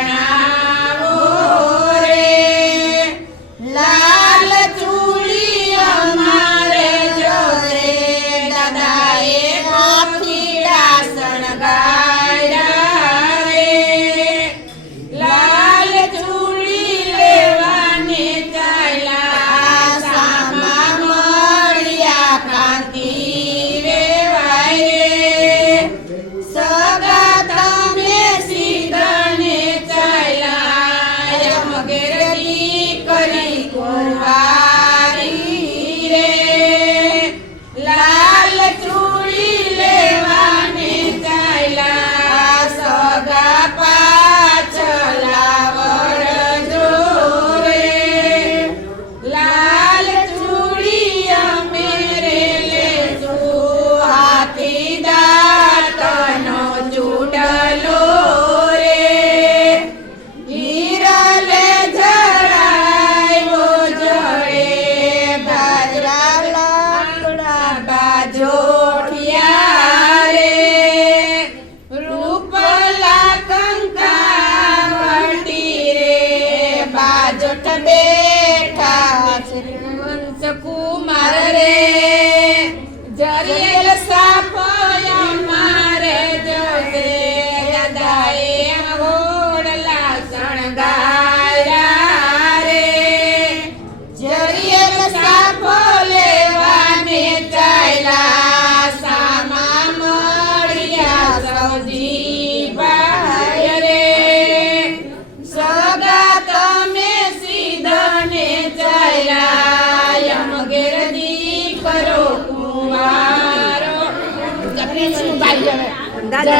Yeah. જરી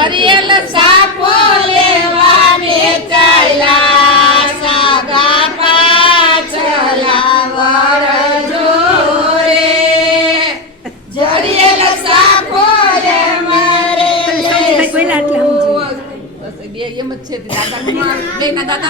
જરિયલ સાફો લેવાને ચાલ્યા સાગા પાછલા વરજો રે જરિયલ સાપો લે મારે બે એમ જ છે દાદા દાદા